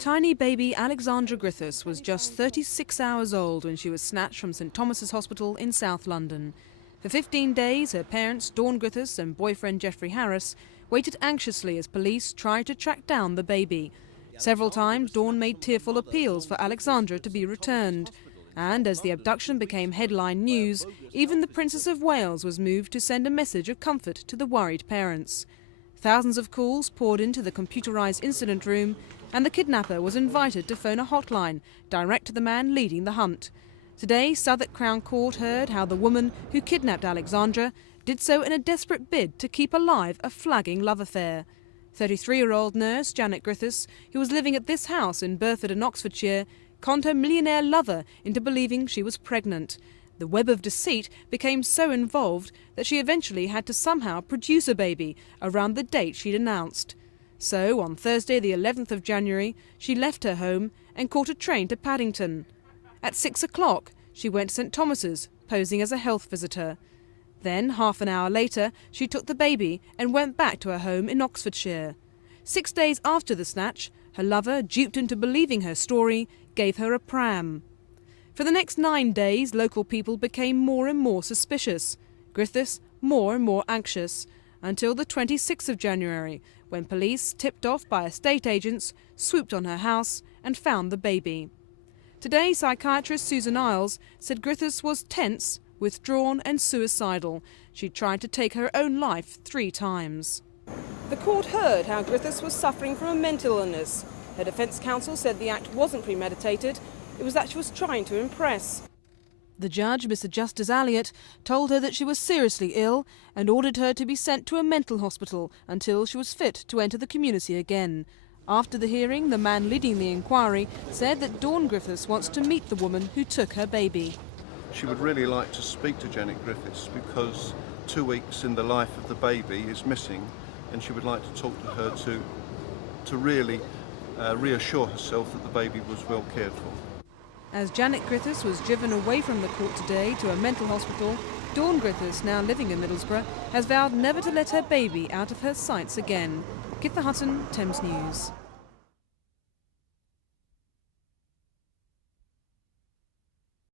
Tiny baby Alexandra Griffiths was just 36 hours old when she was snatched from St Thomas's Hospital in South London. For 15 days, her parents, Dawn Griffiths and boyfriend Jeffrey Harris, waited anxiously as police tried to track down the baby. Several times, Dawn made tearful appeals for Alexandra to be returned. And as the abduction became headline news, even the Princess of Wales was moved to send a message of comfort to the worried parents. Thousands of calls poured into the computerised incident room, and the kidnapper was invited to phone a hotline direct to the man leading the hunt. Today, Southwark Crown Court heard how the woman who kidnapped Alexandra did so in a desperate bid to keep alive a flagging love affair. 33-year-old nurse Janet Griffiths, who was living at this house in Burford in Oxfordshire, conned her millionaire lover into believing she was pregnant. The web of deceit became so involved that she eventually had to somehow produce a baby around the date she'd announced. So, on Thursday the 11th of January, she left her home and caught a train to Paddington. At 6 o'clock, she went to St Thomas's, posing as a health visitor. Then, half an hour later, she took the baby and went back to her home in Oxfordshire. 6 days after the snatch, her lover, duped into believing her story, gave her a pram. For the next 9 days, local people became more and more suspicious, Griffiths more and more anxious, until the 26th of January, when police, tipped off by estate agents, swooped on her house and found the baby. Today, psychiatrist Susan Isles said Griffiths was tense, withdrawn and suicidal. She tried to take her own life 3 times. The court heard how Griffiths was suffering from a mental illness. Her defence counsel said the act wasn't premeditated, it was that she was trying to impress. The judge, Mr Justice Elliott, told her that she was seriously ill and ordered her to be sent to a mental hospital until she was fit to enter the community again. After the hearing, the man leading the inquiry said that Dawn Griffiths wants to meet the woman who took her baby. She would really like to speak to Janet Griffiths because 2 weeks in the life of the baby is missing, and she would like to talk to her to really reassure herself that the baby was well cared for. As Janet Griffiths was driven away from the court today to a mental hospital, Dawn Griffiths, now living in Middlesbrough, has vowed never to let her baby out of her sights again. Kitha Hutton, Thames News.